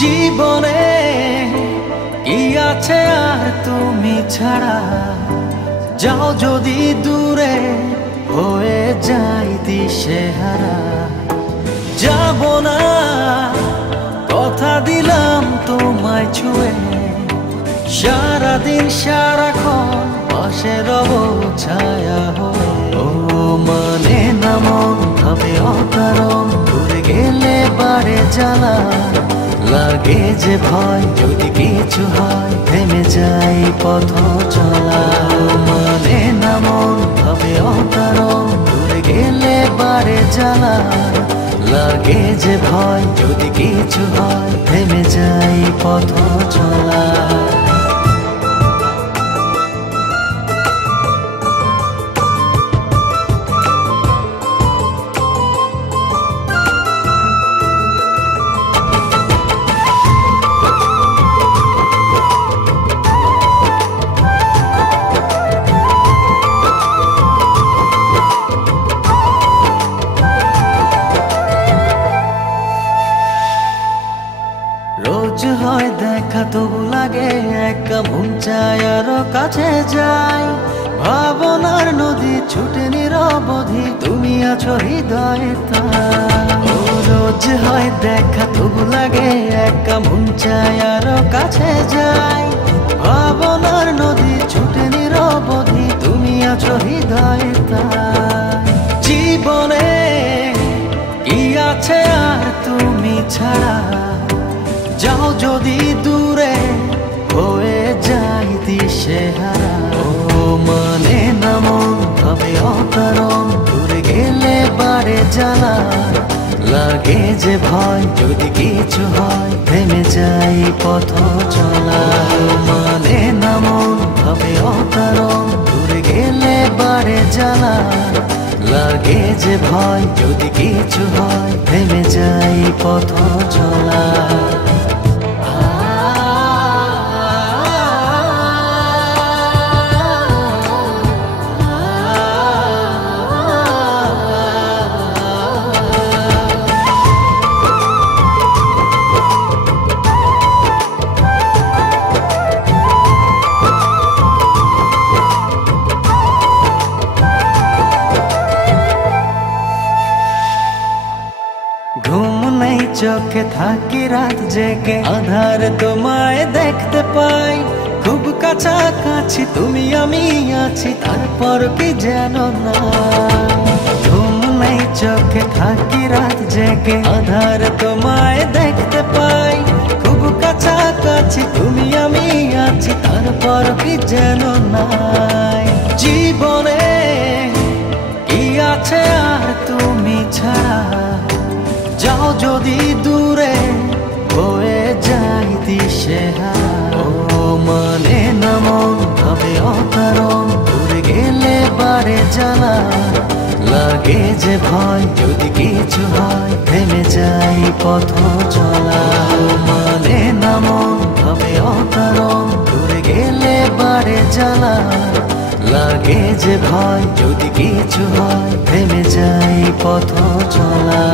জীবনে কি আছে আর তুমি ছাড়া, যাও যদি দূরে হয়ে যাই দিশেহারা। যাব না, কথা দিলাম তোমায় ছুঁয়ে, সারাদিন সারাক্ষণ পাশে রব ছায়া হয়ে। ও মানে না মন ভাবে অকারণ, দূরে গেলে বাড়ে জ্বালা, লাগে যে ভয় যদি কিছু হয় থেমে যাই পথ চলা। মানে না মন ভাবে অকারণ, দূরে গেলে বাড়ে জ্বালা, লাগে যে ভয় যদি কিছু হয় থেমে যাই পথ চলা। রোজ হয় দেখা তবু লাগে একা, মন চায় আরো কাছে যাই। ভাবনার নদী ছুটে নিরবধি, তুমি আছো হৃদয়ে তাই। রোজ হয় দেখা তবু লাগে একা, মন চায় আরো কাছে যাই। ভাবনার নদী ছুটে নিরবধি, তুমি আছো হৃদয়ে তাই। জীবনে কি আছে আর তুমি ছাড়া, যাও যদি দূরে হয়ে যাই দিশেহারা। ও মানে না মন ভাবে অকারণ, দূরে গেলে বাড়ে জ্বালা, লাগে যে ভয় যদি কিছু হয় থেমে যাই পথ চলা। মানে না মন ভাবে অকারণ, দূরে গেলে বাড়ে জ্বালা, লাগে যে ভয় যদি কিছু হয় থেমে যাই পথ চলা। ঘুম নেই চোখে থাকি রাত জেগে, আধার তোমায় দেখতে পাই। খুব কাছাকাছি তুমি আমি আছি, তারপর কি যেন না। ঘুম নেই চোখে থাকি রাত জেগে, আধার তোমায় দেখতে পাই। খুব কাছাকাছি তুমি আমি আছি, তারপর কি যেন নাই। জীবনে কি আছে আর তুমি ছাড়া, যাও যদি দূরে হয়ে যাই দিশেহারা। ও মানে না মন ভাবে অকারণ, দূরে গেলে বাড়ে জ্বালা, লাগে যে ভয় যদি কিছু হয় থেমে যাই পথ চলা। মানে না মন ভাবে অকারণ, দূরে গেলে বাড়ে জ্বালা, লাগে যে ভয় যদি কিছু হয় থেমে যাই পথ চলা।